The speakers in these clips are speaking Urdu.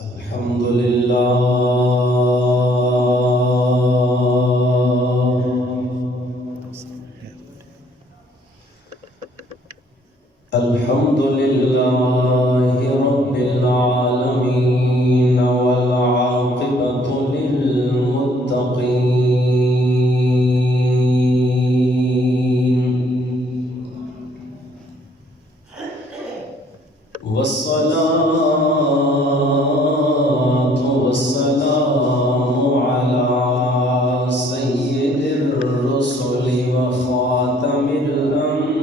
الحمد لله الحمد لله رب العالمين والعاقبة للمتقين والصلاة والسلام على سيد الرسل وخاتم الأنبياء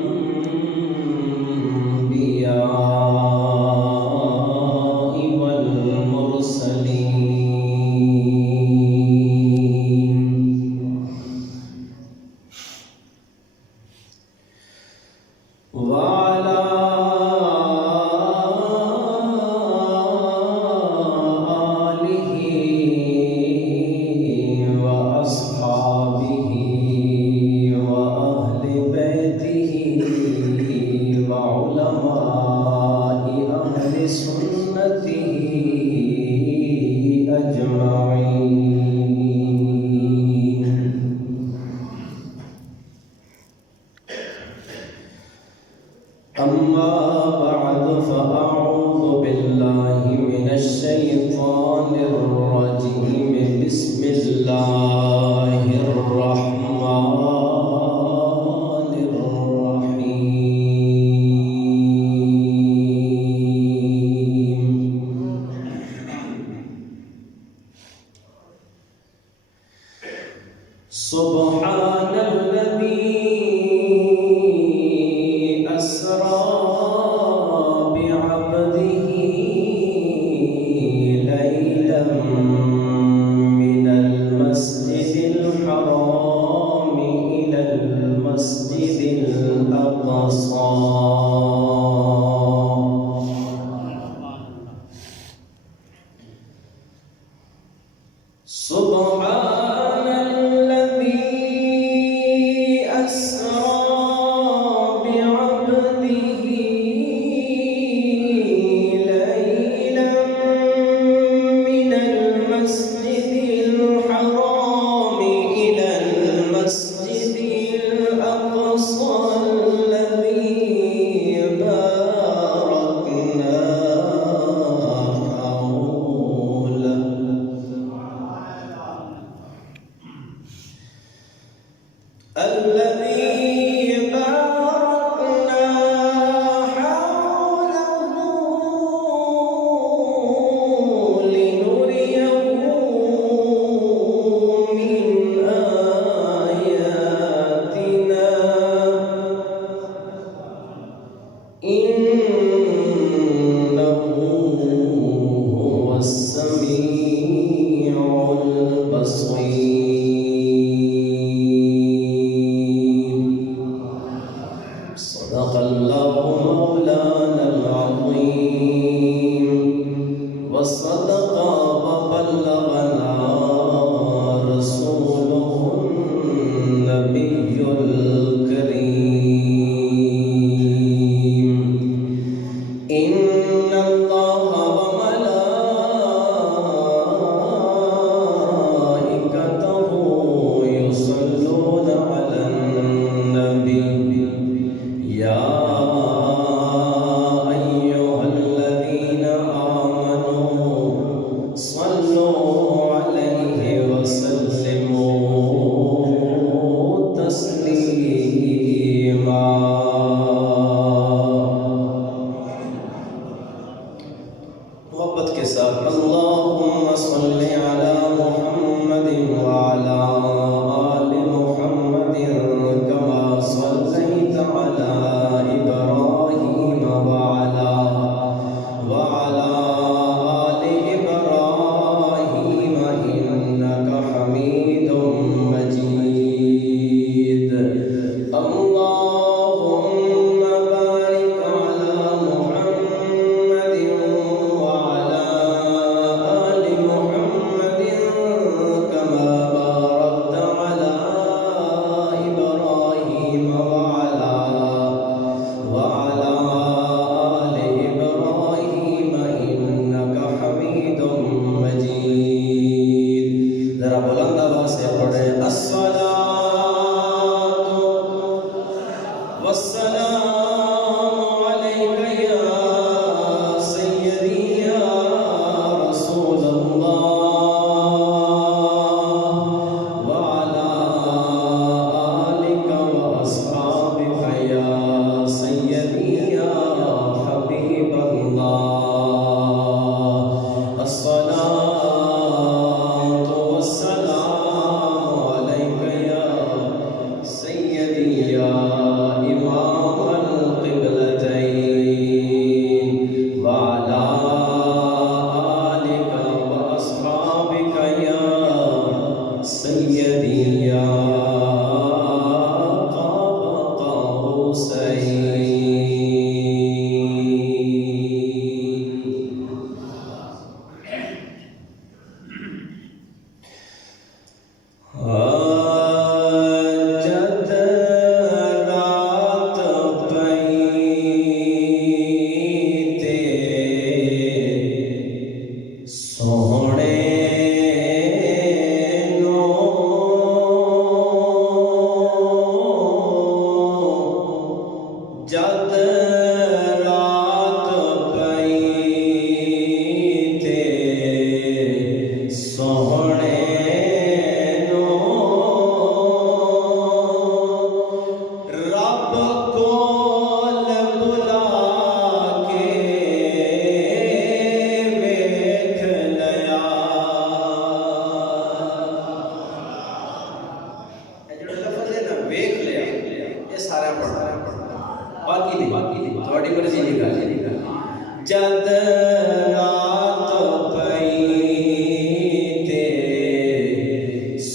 والمرسلين وعلى آله وأصحابه وأهل بيته وعلماء أهل سنته أجمعين. أما بعد فأعوذ بالله من الشيطان الرجيم. بسم الله الرحمن الرحيم. سبحان الذي أسرى بعبده ليلا من المسجد الحرام إلى المسجد الأقصى سبحان الذي أسرى بعبده ليلا من المسجد الحرام إلى المسجد الأقصى الذي باركنا حوله الذي باركنا حوله لنريه من آياتنا إنه هو السميع البصير. صدق الله مولانا العظيم وصدق وبلغنا رسوله النبي الكريم. إن الله وملائكته يصلون على النبي يا أيها الذين آمنوا صلوا عليه وسلموا تسليما. محبت کے ساتھ اللہم صل علی محمد وعلی آل محمد كما صليت على إبراهيم والسلام عليك يا سيدي يا رسول الله وعلى آلك وأصحابك يا سيدي يا حبيب الله الصلاة والسلام عليك يا سيدي يا إمام القبلتين وعلى آلك وأصحابك يا سيدي يا قاب قوسين. جد رات پئیتے سونے نو جد رات پئیتے سونے رب کول بلا کے ویکھ لیا. جڑا لفظ ہے نا ویکھ لیا یہ سارا پڑھنا باقی نہیں تھوڑی مرضی دی گل ہے. جد رات پئیتے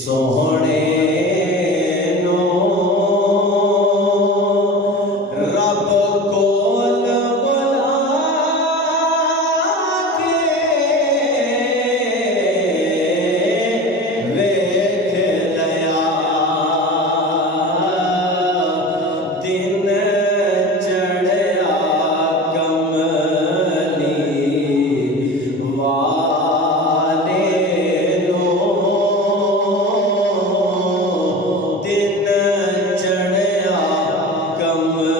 سونے رب کول بلا کے ویکھ لیا. دن چڑھیا کملی والے نو. دن چڑھیا کملی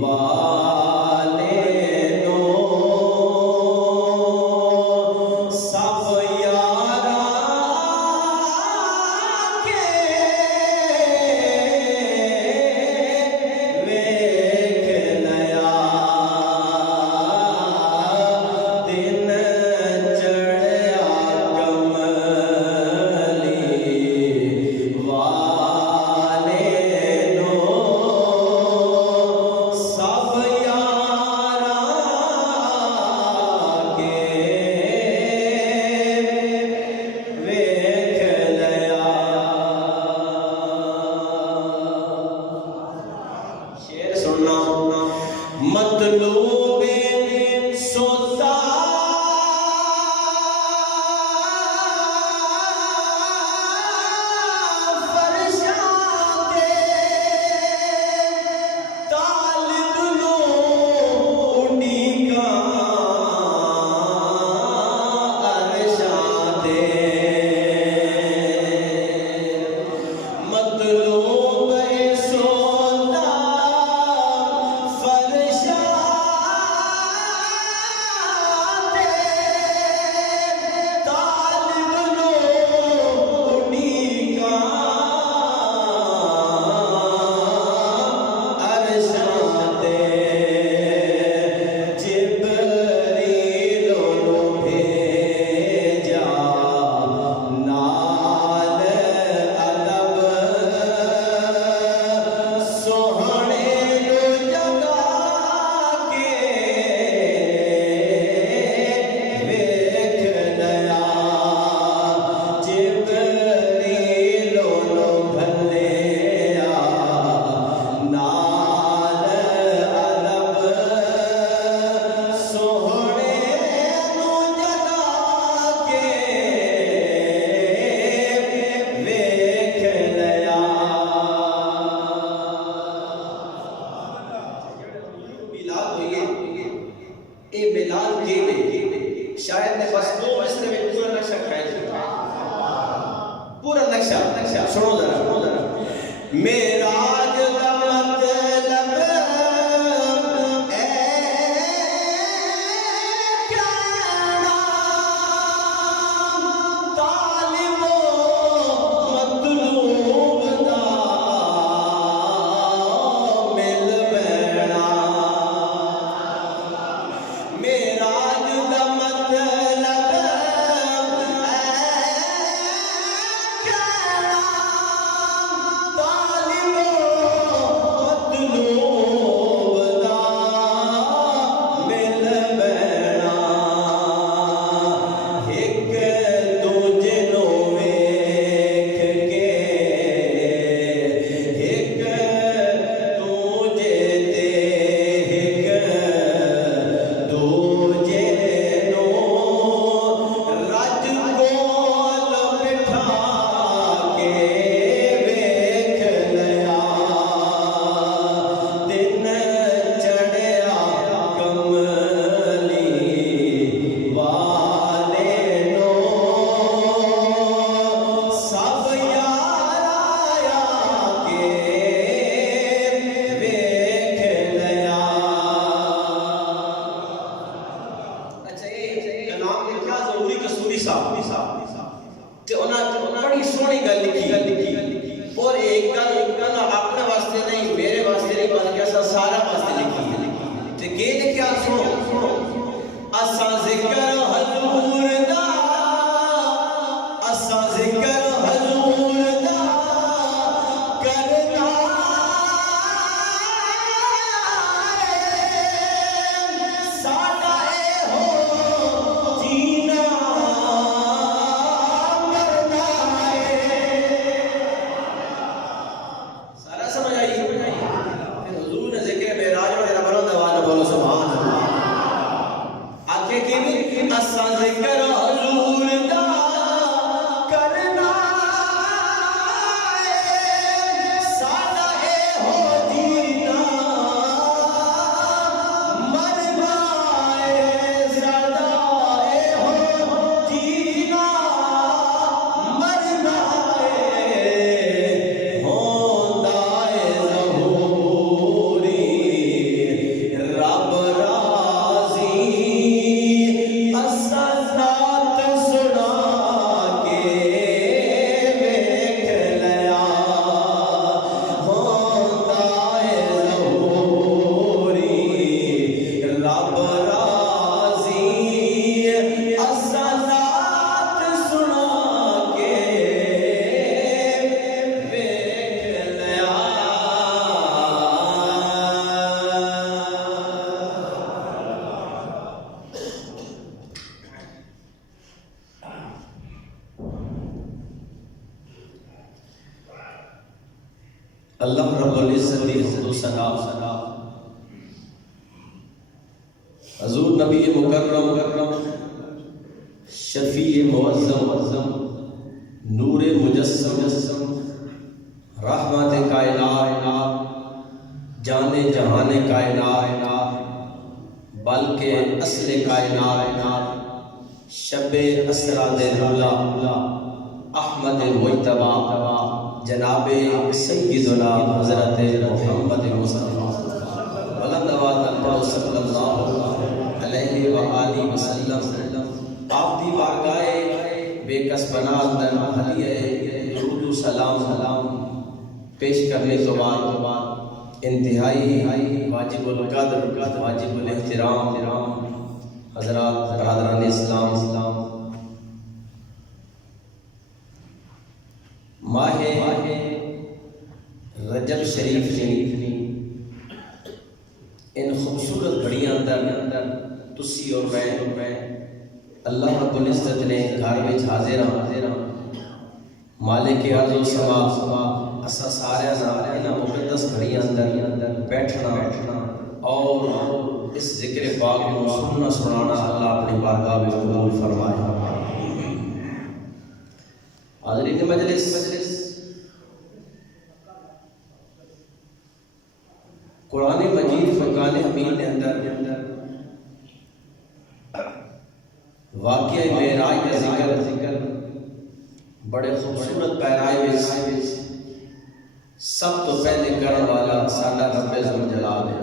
والے نو. سب یاراں کے ویکھ لیا. دن چڑھیا کملی والے نو. سب یاراں کے ویکھ لیا. شعر سننا مطلوب سوتا فرشاں تے طالب نو اڈیکاں عرشاں تے. مطلوب سوتا فرشاں تے طالب نو اڈیکاں عرشاں تے. جبریل نو بھیجا نال ادب سوہنے نو جگا کے ویکھ لیا. جبریل نو بھلیا نال ادب سوہنے نو جگا کے ویکھ لیا. میلاد ہوئی ہے اے میلاد کے شاید نے بس دو مصرے میں پورا نقشہ کھائے پورا نقشہ سنو ذرا. میرا اللہ رب العزت دی حمد و ثنا حضور نبی مکرم شفیع معظم نور مجسم رحمت کائنات جان جہان کائنات بلکہ اصل کائنات شب اسرا دے رولا احمد مجتبی جناب سیدنا حضرت محمد مصطفیٰ بلند آواز صلی اللہ علیہ وآلہ وسلم آپ دی بارگاہ بے کس پناہ اندر ہدیہ درود و سلام پیش کرنے تو بعد انتہائی واجب القدر واجب الاحترام حضرات برادران اسلام ماہ رجب شریف ان خوبصورت گھڑیاں اندر تسی اور میں اللہ رب العزت نے گھر وچ حاضر مالک ارض و سما اسا سارے انہاں مقدس گھڑیاں اندر بیٹھنا اور اس ذکر پاک کو سننا سنانا اللہ اپنی بارگاہ میں قبول فرمائے. حاضرین مجلس قرآن مجید فرقان حمید کے اندر واقعہ معراج کا ذکر بڑے خوبصورت پیرائے میں سب تو پہلے کرنے والا ساڈا رب ذوالجلال ہے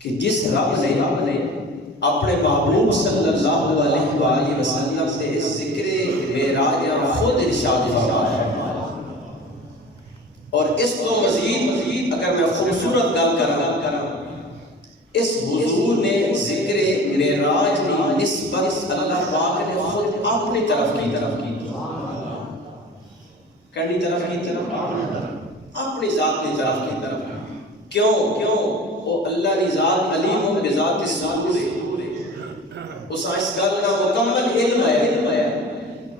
کہ جس رب نے اپنے محبوب صلی اللہ علیہ وآلہ وسلم سے اس ذکر معراج خود ارشاد فرمایا ہے. اور اس تو مزید اگر میں خوبصورت گل کروں اس حضور نے ذکر معراج کی نسبت اللہ پاک نے خود اپنی طرف کی اپنی ذات کی طرف کیوں وہ اللہ کی ذات علیم بذات الصدور اس گل کا مکمل علم ہے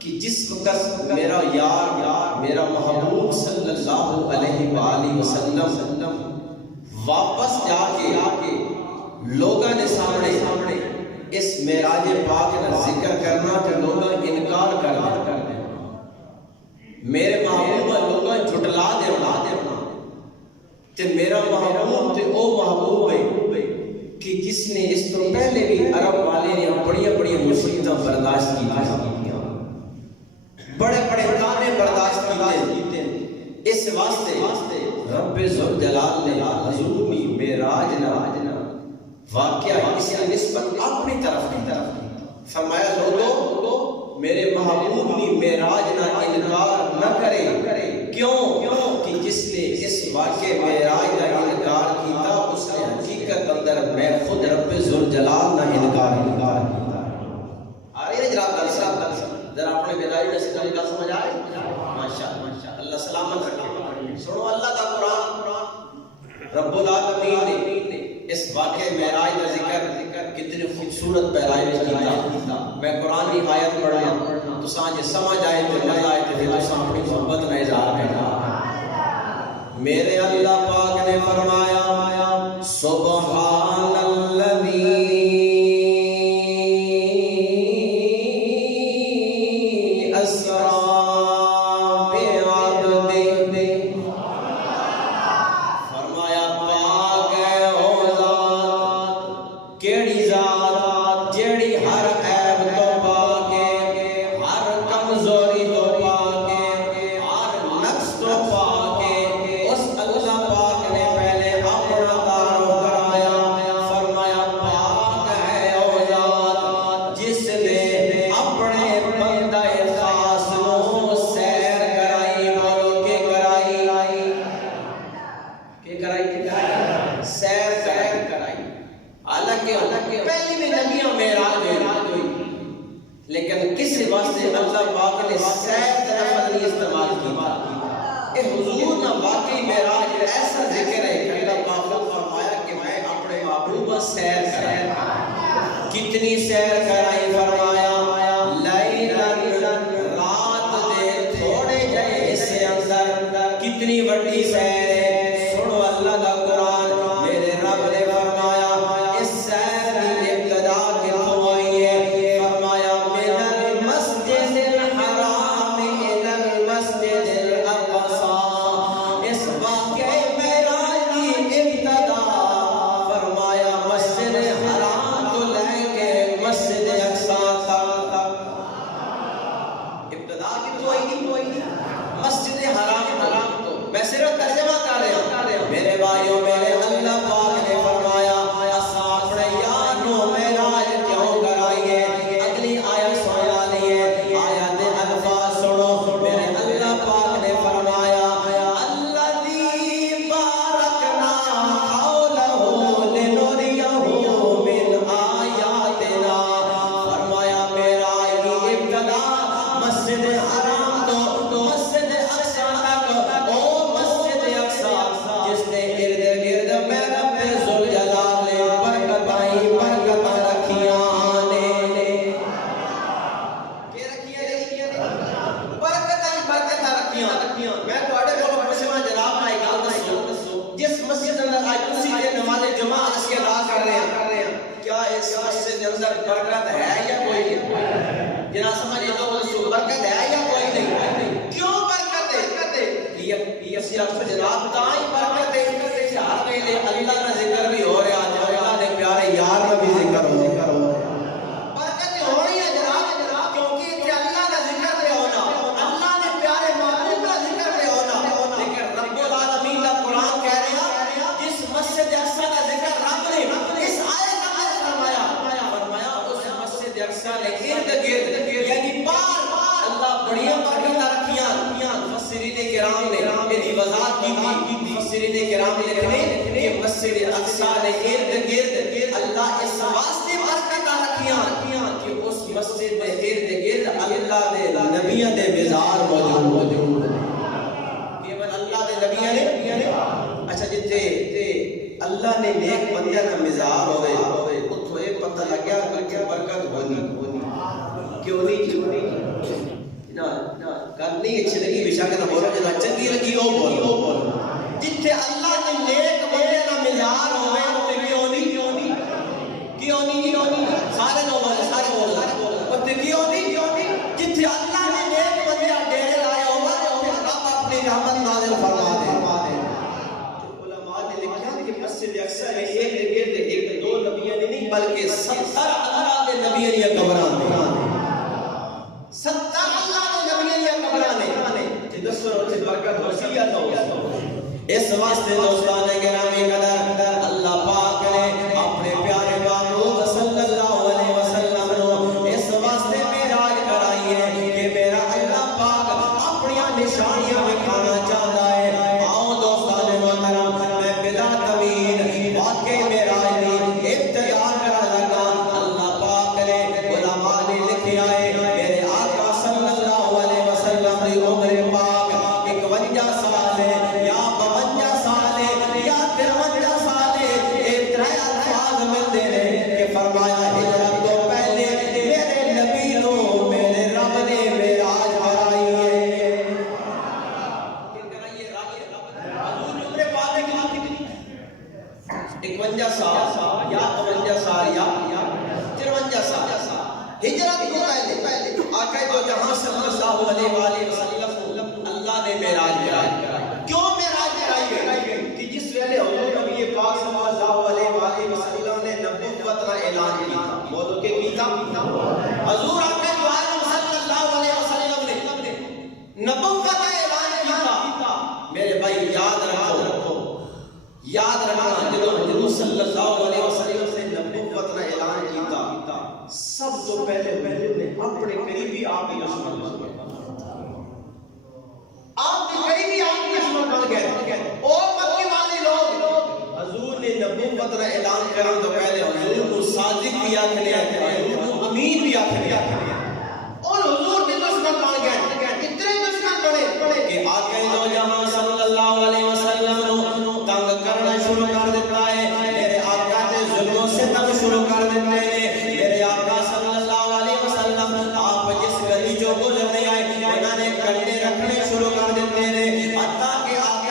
کہ جس وقت میرا یار میرا محبوب صلی اللہ علیہ وآلہ وسلم واپس جا کے لوگوں نے سامنے اس معراج پاک کا ذکر کرنا کہ لوگ انکار کر دیں میرے محبوب لوگ جھٹلا دینا تے میرا محبوب تے او محبوب ہے کہ جس نے اس تو پہلے بھی عرب والے نے بڑی مصیبتیں برداشت کی بڑے تانے برداشت کیتے اس واسطے رب ذوالجلال نے حضور کی معراج واقعہ اس کی نسبت اپنی طرف کی فرمایا لوگو میرے محبوب کی معراج نہ انکار نہ کرے کیوں کہ جس نے اس واقعے معراج کا انکار کیتا اس نے حقیقت اندر میں خود رب ذوالجلال نہ انکار کیتا. ذرا اپنے بیداری میں سکھانے کا سمجھ آئے ماشاءاللہ اللہ سلامت رکھے. سنو اللہ کا قرآن رب العالمین نے اس واقعے معراج کا ذکر کتنے خوبصورت پیرائے میں کیتا. میں قرآن کی آیت پڑھنا تو سانجھے سمجھ آئے تو مزہ آئے تو پھر تو اپنی محبت میں اظہار کرنا. میرے اللہ پاک نے فرمایا سبحان الذی لیکن کس واسطے اللہ پاک نے سیر کا لفظ نہیں استعمال کیا. اے حضور نہ واقعی معراج ایسا ذکر ہے کہ اللہ پاک نے فرمایا کہ میں اپنے محبوب سیر کرایا. کتنی سیر کرائی فرمایا لیلن رات دے تھوڑے کتنی بڑی سیر ہے، سنو اللہ کا قرآن، میرے رب نے فرمایا اس سیر کی ابتدا کتوں آئی ہے؟ فرمایا من المسجد الحرام الى المسجد الاقصى، اس واقعے معراج کی ابتدا فرمایا مسجد حرام کو لے کے مسجد اقصی تک، ابتدا کتوں آئی؟ مسجد حرام تو میں صرف ترجمہ کر رہا ہوں میرے بھائیوں، میرے اللہ پاک نے فرمایا اصحاب نے یارو معراج کیوں کرائیے؟ اگلی آیت سنا لیے، آیت الفاظ سنو، میرے اللہ پاک نے فرمایا الذی بارکنا حولہ لنریہ من آیاتنا، فرمایا معراج کی ابتدا مسجد حرام تو مسجد اقصی تک، او مسجد اقصی جس نے ارد گرد میں رب ذوالجلال نے برکتیں رکھیاں نے، کہ رکھیاں برکتیں رکھیاں۔ میں تواڈے کولوں پوچھنا جناب بھائی گل دسو، جس مسجد اندر آج تسی تے نماز جماعت اسی ادا کر رہے ہیں، کیا اس مسجد کے اندر برکت ہے یا کوئی نہیں؟ جناب سمجھے تو دسو برکت ہے یا کوئی نہیں؟ کیوں برکت ہے؟ یہ صرف جناب تاں ہی برکت ہے کہ ہر ویلے اللہ کا ذکر بھی ہو رہا ہے، اللہ دے پیارے یار کا بھی ذکر ہو رہا ہے، برکت ہونی ہے جناب، کیونکہ کہ اللہ کا ذکر پہ ہونا، اللہ نے پیارے محبوب کا ذکر پہ ہونا، لیکن رب العالمین کا قرآن کہہ رہا جس مسجد اقصی کا ذکر رب نے اس آیت میں فرمایا اس مسجد اقصی کے ارد گرد یعنی پار اللہ بڑیاں برکتیں رکھیاں۔ مفسرین کرام نے یعنی وضاحت کی مفسرین کرام نے لکھنے کہ مسجد اقصی کے ارد گرد اللہ اس واسطے برکتیں رکھیاں کہ اس مسجد کے ارد گرد اللہ دے نبیوں دے مزار موجود کہ اللہ دے نبیوں نے اچھا جتے اللہ نے نیک بندے کا مزار ہوئے اتھوں ایک پتہ لگیا کہ برکت ہونی کیوں نہیں نا کرنی اچھی لگی بشا کے بولو جنا چنگی لگی او بولو جتھے اللہ نے نیک بندے کا مزار ہوئے اتھے کیوں نہیں سارے لوگ اتھے کیوں نہیں جتھے اللہ نے نیک بندے کا ڈیرے لایا ہوا اتھے رب اپنی رحمت نازل فرما دے۔ علماء نے لکھا کہ مسجد اقصی میں ایک دو نبیوں نے نہیں بلکہ 70 اللہ دے نبیوں نے قبراں نے 70 اللہ دے نبیوں نے قبراں نے تے دسو تے برکت ہوسی یا تو اس واسطے دوستان گرامی قدر اللہ پاک نے اپنے پیارے محبوب صلی اللہ علیہ وسلم نو اس واسطے معراج کرائی ہے کہ میرا اللہ پاک اپنی نشانیاں دکھانا چاہتا ہے۔ آؤ دوستان محترم میں بلا طویل واقعے معراج کی ابتدا کرنے لگا۔ اللہ پاک نے علماء نے لکھا ہے میرے آقا صلی اللہ علیہ وسلم کی عمر پاک 51 سال ہے یا 52 سال ہے یا 53 سال ہے، یہ ترے الفاظ ملتے ہیں کہ فرمایا ہجرت تو پہلے میرے نبی نو میرے رب نے معراج کرائی ہے۔ کہ کرائیے حضور عمر پاک کی 51 سال یا 52 سال یا 53 سال ہجرت کو پہلے آقا دو جہاں صلی اللہ علیہ وآلہ وسلم اللہ نے معراج کرائی۔ کیوں معراج کرائی ہے؟ کہ جس ویلے حضور نبی پاک صلی اللہ علیہ وآلہ وسلم نے نبوت کا اعلان کیا، بولو کہ کیتا حضور آقا دو عالم صلی اللہ علیہ وسلم نے نبوت کا اعلان کیا۔ میرے بھائی یاد رکھو جب حضور صلی اللہ علیہ وسلم نے نبوت کا اعلان کیا سب تو پہلے نے اپنے قریبی آپ کی دشمن بن گئے، آپ کے قریبی آپ کی دشمن بن گئے اور مکے والے لوگ حضور نے نبوت کا اعلان کرنے تو پہلے حضور کو صادق بھی آکھنے حضور کو امین بھی آکھنے اور حضور کے دشمن بن گئے، اتنے دشمن بنے کہ آقا دو جہاں صلی اللہ علیہ وسلم نو تنگ کرنا شروع کر دیتا ہے، میرے آقا تے ظلم و ستم شروع کر دیتے ہیں۔ میرے آقا صلی اللہ علیہ وسلم آپ جس گلی جو گزرنے آئے انہوں نے کنڈے رکھنے شروع کر دیتے ہیں، حتیٰ کہ آپ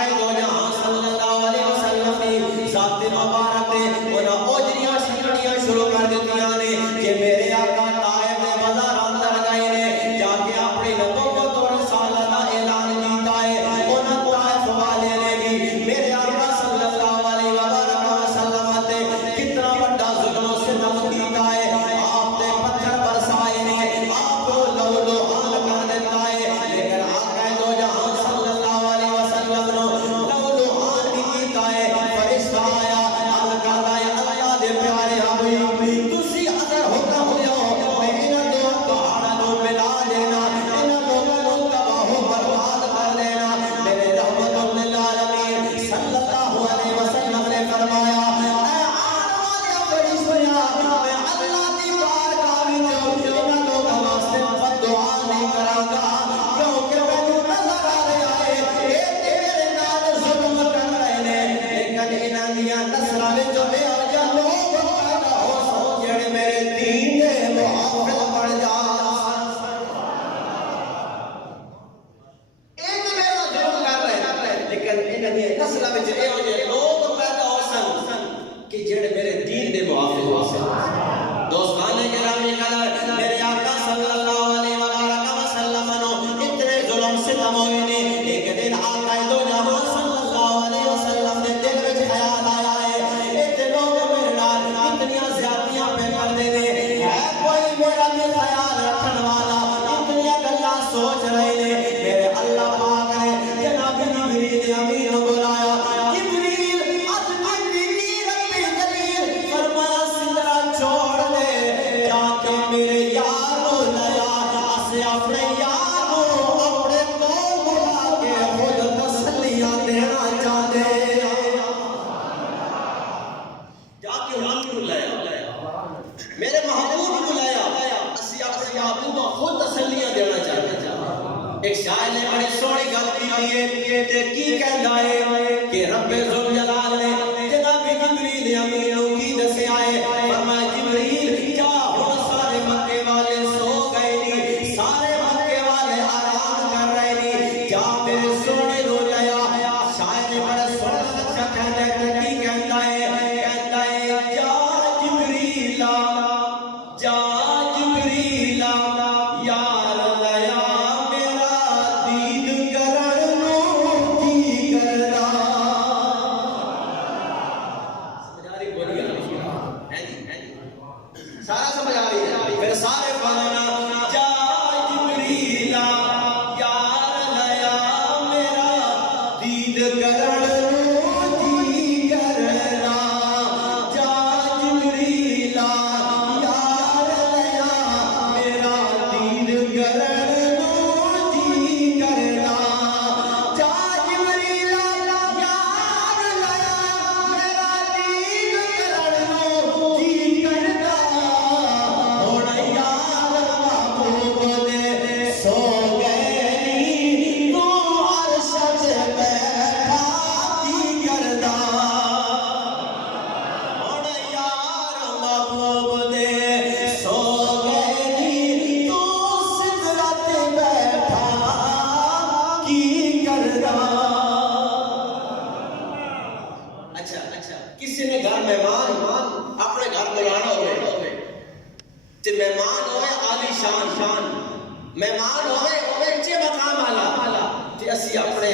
فضلہ وچ اے ہو جے لوگ پیدا ہو سن کہ جڑے میرے دین دے موافق ہو سن دوستان گرامی قدر میرے آقا صلی اللہ علیہ وآلہ وسلم نو اتنے ظلم ستم ہوئے نے ایک دن آقا دو جہاں صلی اللہ علیہ وسلم نے دل وچ خیال آیا ہے اتنے لوگ میرے نال اتنی زیادتیاں پہ کر دے دے ہے کوئی میرا بھی خیال رکھن والا اتنی گلاں سوچ رہے نے میرے اللہ پاک نے جناب جبریل امین کو بلایا جبریل از جبریل رب جلیل فرمایا سدرا چھوڑ دے جا کے میرے یار کو لیا اسے اپنے یار کو اپنے کو بلا کے خود تسلیاں دینا چاہتے جا کے حضور کو لیا میرے محبوب کو لیا اسی اپنے محبوب کو خود تسلیاں دینا چاہتے ایک شاعر نے بڑی سونی گل کی تے کی کہندا ہے کہ رب ذوالجلال نے جناب جبریل امین نو کی دسیا ہے فرمایا جبریل جا ہن سارے مکے والے سو گئے نی سارے مکے والے آرام کر رہے نی جا میرے سونے نو لیا شاعر نے بڑا سونا سچا کہندا ہے کی کہندا ہے جا جبریل جا جبریل یار لیا سارا سمجھ آ رہی ہے پھر سارے پڑھنا جا جبریل یار لیا میرا دید کرن جی کرنا جا جبریل یار لیا میرا دید کرن جی کرنا جا جبریل یار لیا میرا دید کرن جی کرنا سو گئے تو عرش پہ بیٹھا کی کردا اور یار محبوب دے سو گئے تو سدرت بیٹھا کی کردا اچھا کسی نے گھر مہمان اپنے گھر بلانا ہوئے تے مہمان ہوئے عالی شان مہمان ہوئے اونچے مقام والا تے اسی اپنے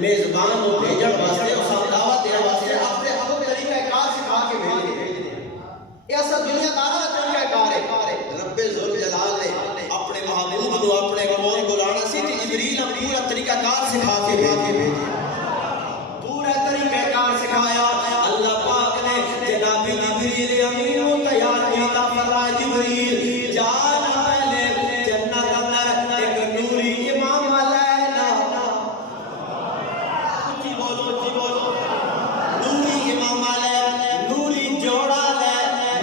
میزبان کو بھیجن واسطے اس دعوت دینے واسطے اپنے اپنے طریقہ کار سکھا کے بھیج دے یہ اصل دنیا دارا کا طریقہ کار ہے رب ذوالجلال نے اپنے محبوب کو اپنے کول بلانا سی تے جبریل پورا طریقہ کار سکھا کے بھیجے پورا طریقہ کار سکھایا اللہ پاک نے جناب جبریل امین کو تیار کیتا فرمایا جبریل جا پہلے جنت اندر ایک نوری امام لینا جی بولو نوری امام لینا نوری جوڑا لے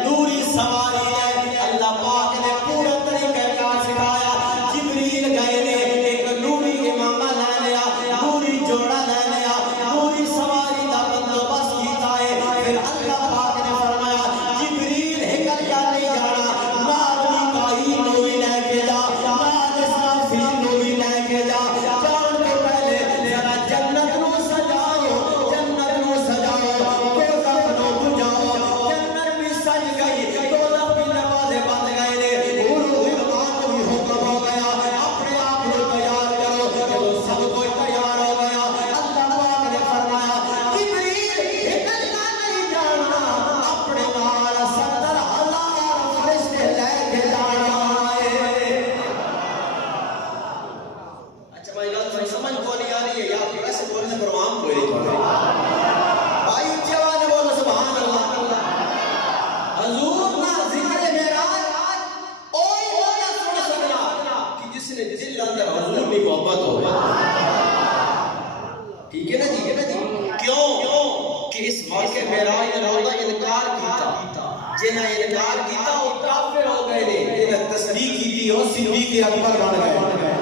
نوری سواری لے اللہ پاک نے پورا طریقہ کار سکھایا جبریل گئے نے ایک نوری امام لے لیا نوری جوڑا لے لیا نوری سواری دا بندوبست کیتا ہے پھر اللہ پاک نے فرمایا جبریل ہکلیا نہیں جانا نال میکائیل نو بھی لے کے جا نال اسرافیل نو بھی لے کے جا جان کے پہلے ذرا جنت نو سجاؤ دوزخ نو بجاؤ جنت بھی سج گئی دوزخ بھی دروازے بند گئے نے حوران کو بھی حکم ہو گیا اپنے آپ کو تیار کرو جب سب کوئی تیار ہو گیا اللہ پاک نے فرمایا جبریل ہکلیا نہیں جانا اپنے نال 70,000 فرشتے لے کے جانا ہے اچھا بھائی گل سمجھ کو نہیں آ رہی ہے یا ویسے بولنے سے پروام کوئی نہیں چھوڑ بھائی اونچی آواز میں بولو سبحان اللہ حضور نا ذکر معراج اوہی بولا سن سکنا کہ جس نے دل اندر حضور کی محبت ہو ٹھیک ہے نا جی کیوں کہ اس واقعے معراج نے روضہ انکار کیتا جنہیں انکار کیتا وہ کافر ہو گئے نے جنہیں تصدیق کیتی وہ صدیق اکبر بن گئے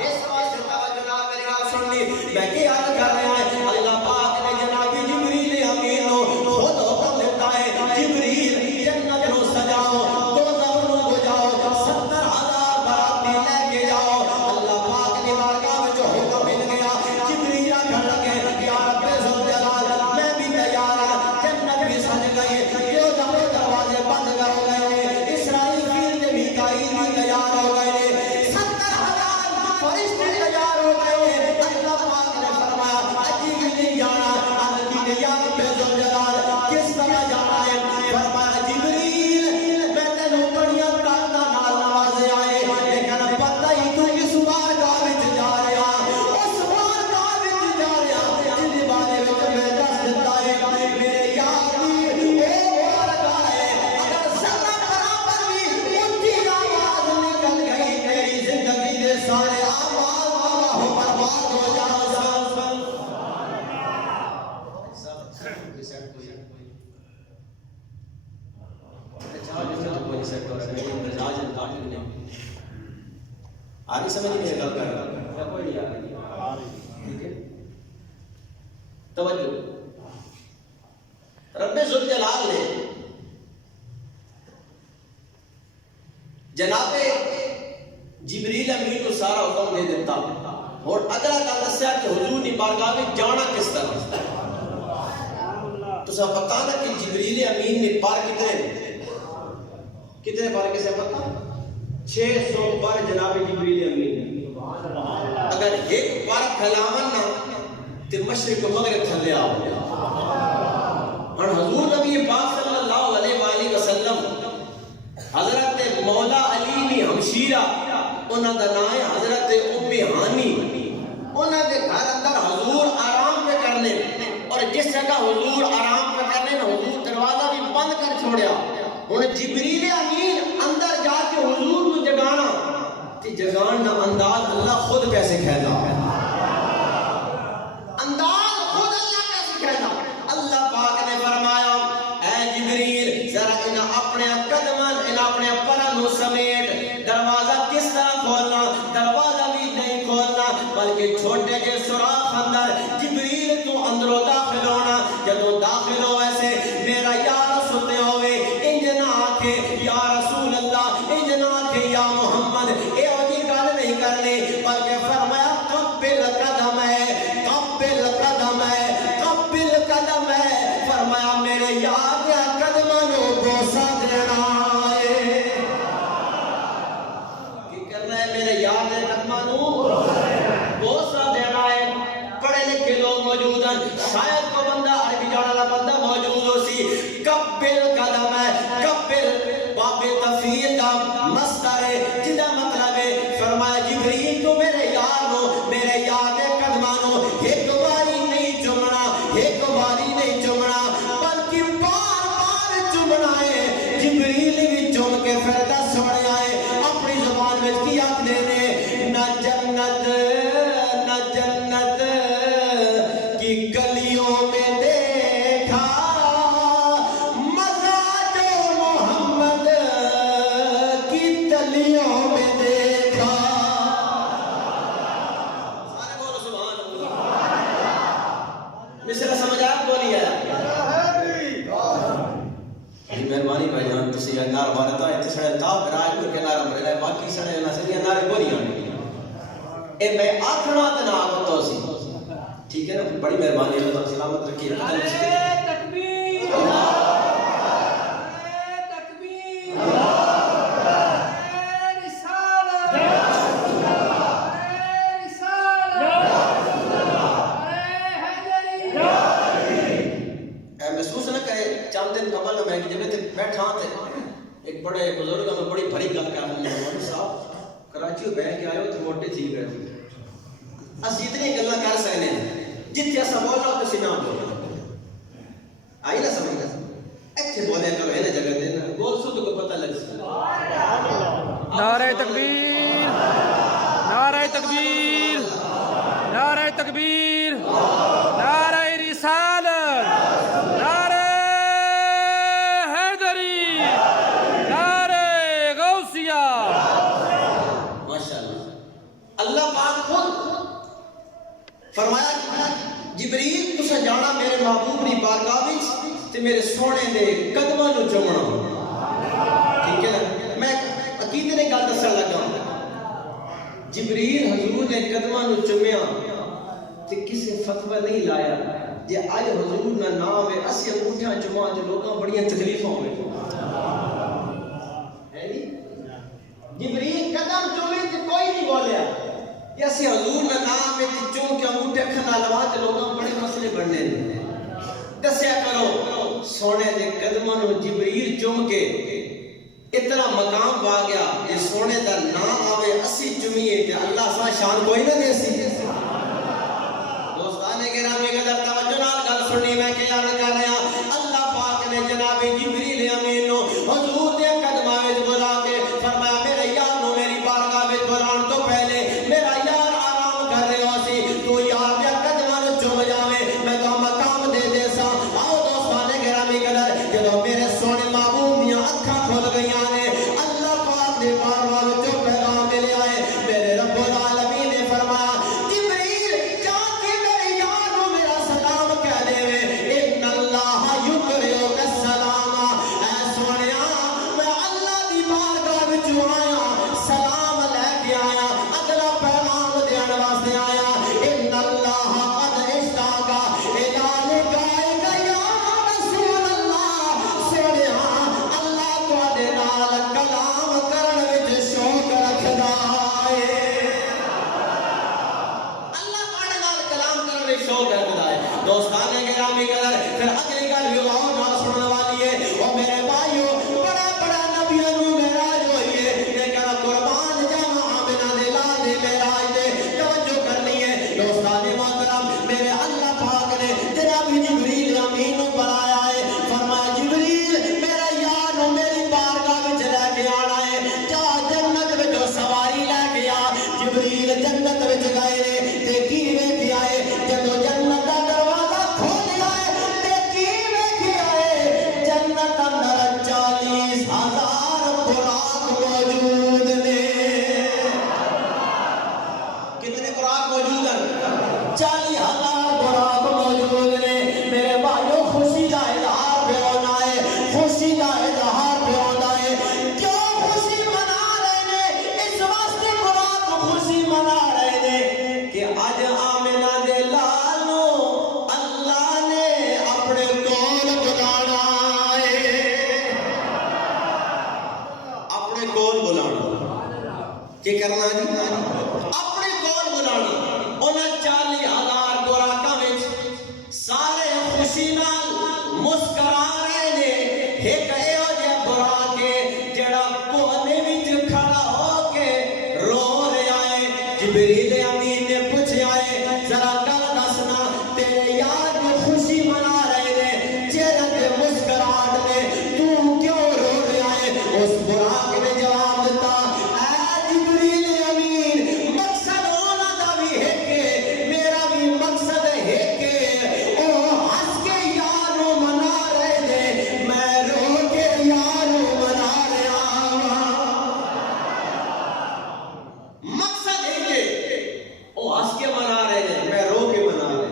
اس واسطے توجہ نال میری گل سننی میں کیا عرض کر رہا ہوں اللہ پاک نے جناب جبریل امین کو خود حکم دیتا ہے جبریل جنت نو سجاؤ دوزخ نو بجاؤ 70,000 باراتی لے کے جاؤ اللہ پاک کی بارگاہ میں جو حکم مل گیا جبریل کہنے لگے یا نہیں سمجھ میں گل کر رہا کوئی نہیں آ رہی ٹھیک ہے توجہ رب ذوالجلال نے جناب جبریل امین کو سارا حکم دے دیتا اور اگلا گل دسیا کہ حضور دی بارگاہ میں جانا کس طرح تو سب پتہ نا کہ جبریل امین نے پار کتنے پار کیسے پتہ 600 بار جناب جبریل امین اگر ایک بار کھلاون نا تے مشرق و مغرب تھلے آ اور حضور نبی پاک صلی اللہ علیہ وآلہ وسلم حضرت مولا علی نے ہمشیرہ انہاں دا نام ہے حضرت ام ہانی انہاں دے گھر اندر حضور آرام پہ کرنے اور جس جگہ حضور آرام پہ کرنے حضور دروازہ بھی بند کر چھوڑیا انہیں جبریل امین اندر جا کے حضور کو جگانا تے جگان نا انداز اللہ خود کیسے کھیلا انداز خود اللہ کیسے کھیلا اللہ پاک نے فرمایا اے جبریل ذرا انہاں اپنے قدمان انہاں اپنے پرانوں سمیٹ دروازہ کس طرح کھولنا دروازہ بھی نہیں کھولنا بلکہ چھوٹے کے سوراخ اندر جبریل تو اندروں داخل ہونا جدوں داخل ہو ایسے میرا یار ستے ہوئے انجنا آکھے یا رسول اللہ انجنا آکھے یا محمد اے ہوگی گال نہیں کرنے بلکہ فرمایا قبل قدم ہے قبل قدم ہے قبل قدم ہے فرمایا میرے یار کے قدموں بوسہ دینا ہے کی کرنا ہے میرے یار کے قدموں بوسہ دینا ہے پڑھے لکھے لوگ موجود ہیں شاید کو بندہ عربی جانا لا بندہ موجود ہو سی قبل قدم ہے قبل باب تفعیل کا مصدر ہے جدا مطلب ہے فرمایا جبریل تو میرے یار ہو میرے یار کے قدموں ایک باری نہیں چمنا ایک باری نہیں چمنا بلکہ بار بار چمنا ہے جبریل بھی چم کے پھر دس سوڑے آئے اپنی زبان میں کیا دینے نہ جنت نہ جنت کی گلیوں میں دیکھا مزہ جو محمد کی تلیوں میں دیکھا سارے بولو سبحان اللہ مثلا سمجھ آیا بولی ہے مہربانی بھائی جان تسی نار بارتا ہے تے سڑے تا راج کے نار مرے باقی سڑے نہ سڑی نار بولیاں اے میں آکھنا تے نہ آکھتا سی ٹھیک ہے نا بڑی مہربانی اللہ تعالی سلامت رکھیے تکبیر تکبیر رسالت محسوس نہ کرے چند دن قبل میں کہ جب تے بیٹھا تے ایک بڑے بزرگ میں بڑی بڑی گل کر رہے ہیں مولوی صاحب کراچی بیٹھ کے آئے ہو تے موٹے تھی گئے اس اتنی گلاں کر سکنے جتھے اسا بولنا تے سنا بولنا آئی نہ سمجھ اچھے بولے کرو ہے نا جگہ تے نا گول سو تو کو پتہ لگ سکتا نعرہ تکبیر نعرہ تکبیر نعرہ تکبیر نعرہ رسالت نعرہ حیدری نعرہ غوثیہ ماشاءاللہ اللہ پاک خود فرمایا کہ جبریل تسا جانا میرے محبوب دی بارگاہ وچ تے میرے سونے دے قدماں نو چومنا ٹھیک ہے نا میں عقیدے نے گل دسن لگا جبریل حضور نے قدماں نو چومیا تے کسے فتوی نہیں لایا جے اج حضور دا نام ہے اسی انگوٹھیاں چما جو لوکاں بڑیاں تکلیفاں ہوئے ہے جی جبریل قدم چومے تے کوئی نہیں بولیا یہ اسی حضور دا نام ہے چوم کے انگوٹھے کھنا لوا تے لوکاں بڑے مسئلے بننے دسیا کرو سونے دے قدماں نو جبریل چوم کے اتنا مقام پا گیا یہ سونے دا نام آوے اسی چمیے کہ اللہ سا شان کوئی نہ دے سی دوستان گرامی قدر توجہ نال گل سننی میں کہ یاد کر رہا اللہ پاک نے جناب جبریل امین نو حضور دے قدماں وچ بلا کے فرمایا میرے یار نو میری بارگاہ وچ بلاون تو پہلے میرا یار آرام کر رہا سی تو یار دے قدماں نو چوم جاوے میں تو مقام دے دے سا آؤ دوستان گرامی قدر جدوں میرے سونے محبوب دیاں اکھاں کھل گئیاں نے اللہ پاک دے بارگاہ وچ پیغام لے آئے میرے رب شوق ہے دوستان گرامی قدر پھر اگلی گل بھی غور نال سننے والی ہے او میرے بھائیو بڑا بڑا نبیوں نو معراج ہوئی ہے لیکن قربان جاواں آمنہ دے لال دے معراج دے توجہ کرنی ہے دوستان محترم میرے اللہ پاک نے جناب جبریل امین نو بلایا ہے فرمایا جبریل میرا یار نو میری بارگاہ وچ لے کے آنا ہے جا جنت وچ سواری لے کے آ جبریل جنت وچ گئے تے کی ویکھ آئے جدوں جنت دا دروازہ کھولیا ہے تے کی ویکھ آئے جنت اندر 40,000 براق موجود نے کتنے براق موجود ہیں 40,000 براق موجود نے میرے بھائیو خوشی دا اظہار پہ ہونا ہے خوشی دا اظہار پہ ہونا ہے کیوں خوشی منا رہے نے اس واسطے براق خوشی منا رہے نے کہ آج آمنہ دے لالو اللہ نے اپنے کول بلانا ہے اپنے کول بلانا کی کرنا جی اپنے کول بلانا انہاں 40,000 براقاں وچ سارے خوشی نال مسکرا رہے نے ایک ایہو جہا براق ہے جڑا کونے وچ کھڑا ہو کے رو رہا ہے جبریل امین نے پوچھا ہے ذرا گل دسنا تیرے یار کی خوشی منا رہے نے چہرے تے مسکراہٹ نے تو کیوں رو رہا ہے اس براق نے جواب دیتا اے جبریل امین مقصد ہونا دا بھی ہے کہ میرا بھی مقصد ہے کہ او ہنس کے یار نو منا رہے نے میں رو کے یار نو منا رہا ہوں مقصد ہے کہ او ہنس کے منا رہے ہیں میں رو کے منا رہا ہوں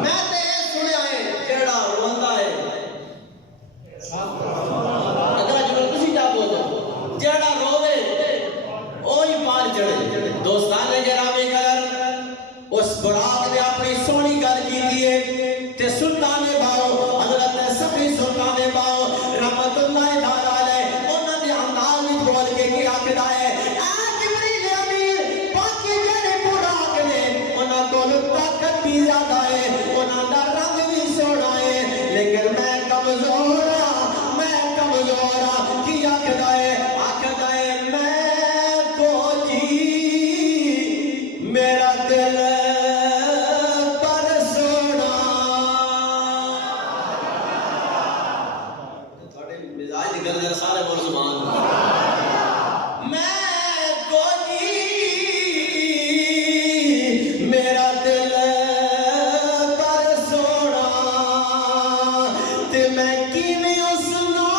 میں تے یہ سنیا ہے جیڑا روندا ہے اگر جو تسی کیا بولو جیڑا روے اوہی پار چڑھے دوستان گرامی قدر اس براق نے اپنی سونی گل کیتی ہے تے سلطان باؤ حضرت سخی سلطان باؤ رحمت اللہ تعالی علیہ انہاں دے انداز وچ بول کے کی آکھدا ہے اے جبریل امین باقی جڑے براق نے انہاں کول طاقت بھی زیادہ ہے انہاں دا رنگ بھی سونا ہے لیکن میں کمزور ہاں کی آکھدا ہے میں کو جی میرا دل پر سونا تھوڑے مزاج دی گل سارے بول سبحان اللہ میں کو جی میرا دل پر سونا تے میں کیویں اس نو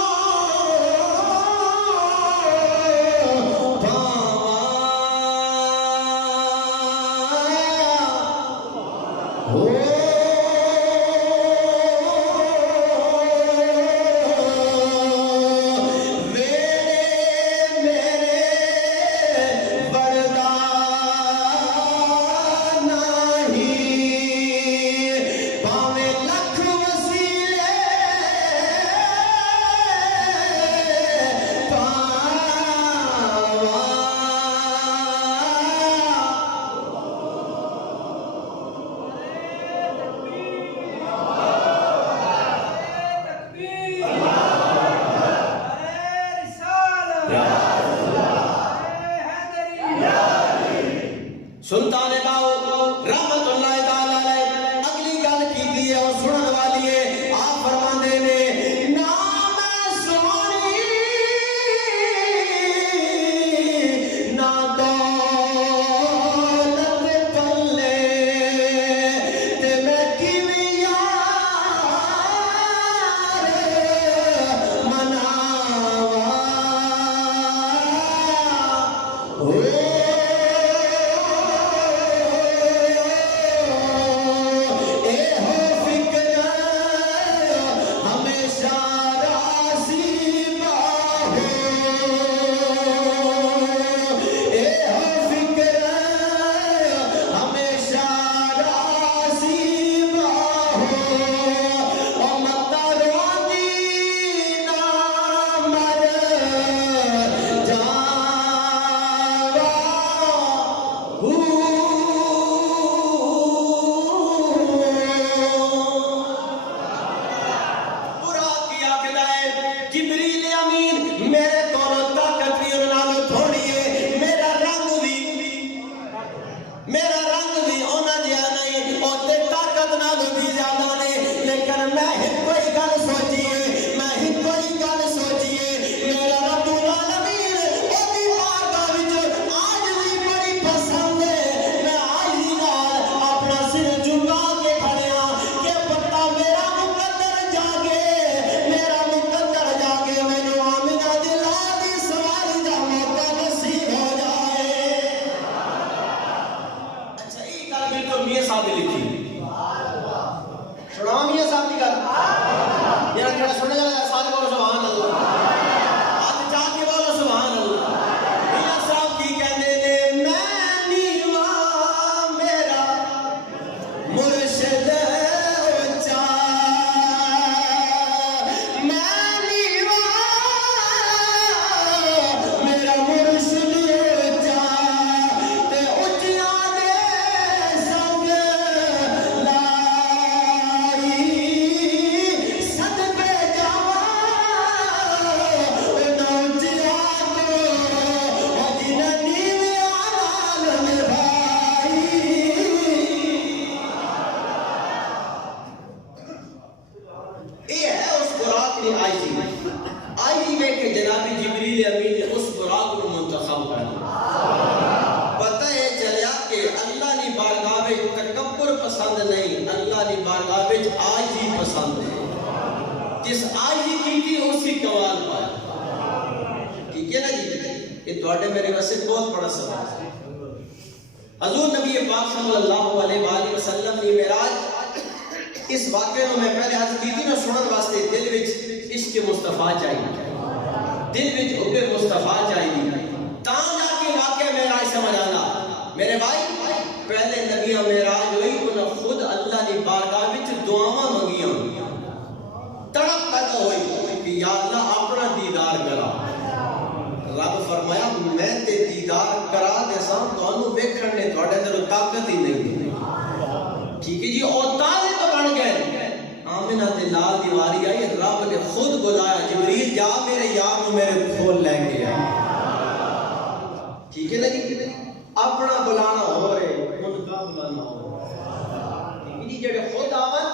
سلطان باؤ رحمت اللہ تعالی علیہ اگلی گل کی ہے اور سنن والی ہے آپ فرماندے نے نام سونی نہ دولت پلے تے میں کیویں یار مناواں آخرت نالوں بھی زیادہ نے لیکن میں ہی کوئی گل سوچیے میں ہی کوئی گل سوچیے میرا رب العالمین اودی بارگاہ وچ آج بھی بڑی پسند ہے میں آج ہی نال اپنا سر جھکا کے کھڑیا کہ پتہ میرا مقدر جاگے مینوں آمنہ دی لال دی سواری دا موقع نصیب ہو جائے اچھا یہ گل بالکل میاں صاحب نے لکھی سنا میاں صاحب کی گل جڑا سنے جا سارے بولو سبحان اللہ ہاتھ چاہ کے بولو سبحان اللہ میاں صاحب کی کہندے نے میں نیوا میرا مرشد اونچا میں نیوا میرا مرشد اونچا تے اونچیاں دے سنگ لائی صدقے جاواں اونچیاں تو جنہاں نیویاں نال نبھائی یہ ہے اس براق نے آئی میں کہ جناب جبریل امین نے اس براق کو منتخب کر پتہ ہے چلیا کہ اللہ نے بارگاہ میں تکبر پسند نہیں اللہ نے بارگاہ میں آج ہی پسند ہے جس آج ہی کی تھی اسی قوال پائے ٹھیک ہے نا جی یہ توڑے میرے ویسے بہت بڑا سوال ہے حضور نبی پاک صلی اللہ علیہ وآلہ وسلم نے معراج اس واقعے میں پہلے عرض کی تھی نا سنن واسطے دل وچ عشق مصطفیٰ چاہیے دل وچ حب مصطفیٰ چاہیے تاں جا کے واقعہ معراج سمجھ آنا میرے بھائی پہلے نبی معراج ہوئی انہاں خود اللہ کی بارگاہ وچ دعاواں منگیاں تڑپ پیدا ہوئی کہ یا اللہ اپنا دیدار کرا رب فرمایا میں تے دیدار کرا دیساں تانوں ویکھن نے تواڈے اندر طاقت ہی نہیں ٹھیک ہے جی اور طالب بن گئے آمنہ تے لال دیواری آئی رب نے خود بلایا جبریل جا میرے یار نو میرے کھول لے کے آئی ٹھیک ہے نا جی اپنا بلانا ہو رہے ان کا بلانا ہو رہے ٹھیک ہے جی جڑے خود آون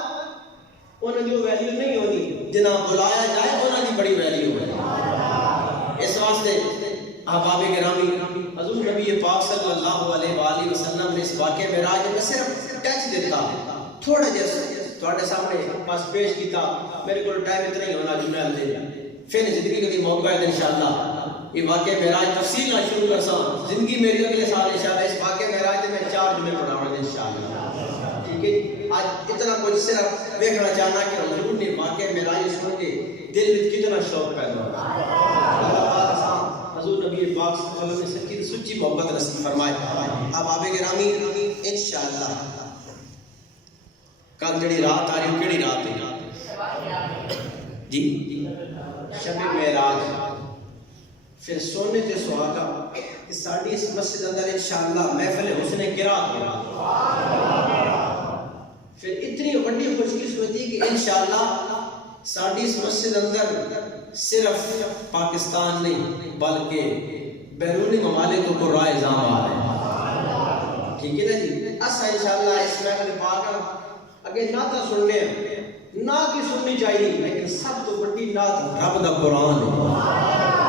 انہاں دی ویلیو نہیں ہونی جنہاں بلایا جائے انہاں دی بڑی ویلیو ہے اس واسطے احباب گرامی حضور نبی پاک صلی اللہ علیہ وآلہ وسلم نے اس واقعے میں راج میں صرف ٹچ دیتا تھوڑا جیسا تھوڑے سامنے پاس پیش کیتا میرے کو ٹائم اتنا ہی ہونا جمعہ دے پھر زندگی کا موقع ہے انشاءاللہ یہ واقعہ معراج تفصیل نہ شروع کر سا زندگی میری اگلے سال انشاءاللہ اس واقعہ معراج میں 4 جمعے پڑھاؤں گا انشاءاللہ ٹھیک ہے آج اتنا کچھ صرف دیکھنا چاہنا کہ حضور نے واقعہ معراج سن کے دل میں کتنا شوق پیدا ہوا حضور نبی پاک صلی اللہ علیہ وسلم نے سچی سچی محبت نصیب فرمائے اب آبے گرامی انشاءاللہ کل جڑی رات آ رہی کیڑی رات ہے جی شب معراج پھر سونے تے سہاگا کہ ساڈی اس مسجد اندر انشاءاللہ محفل حسن قرات ہوگا پھر اتنی بڑی خوش قسمتی کہ انشاءاللہ ساڈی اس مسجد اندر صرف پاکستان نہیں بلکہ بیرونی ممالک کو رائے زام آ رہے ہیں ٹھیک ہے نا جی اسا انشاءاللہ اس محفل پاک اگر نعتہ سننے ہیں نعت کی سننی چاہیے لیکن سب تو بڑی نعت رب دا قرآن ہے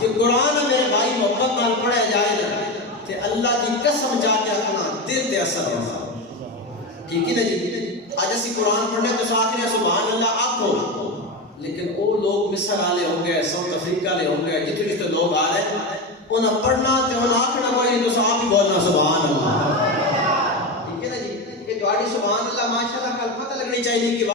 جو قرآن میرے بھائی محبت نال پڑھا جائے نا تے اللہ کی قسم جا کے اپنا دل تے اثر ہوتا ٹھیک ہے نا جی آج اسی قرآن پڑھنے تو ساتھ نے سبحان اللہ آکھو لیکن وہ لوگ مصر والے ہوں گے ساؤتھ افریقہ والے ہوں گے جتنے جتنے لوگ آ رہے ہیں انہیں پڑھنا تے انہیں آکھنا کوئی نہیں تو آپ ہی بولنا سبحان اللہ ٹھیک ہے نا جی کہ تہاڈی سبحان اللہ ماشاءاللہ کل پتہ لگنی چاہیے کہ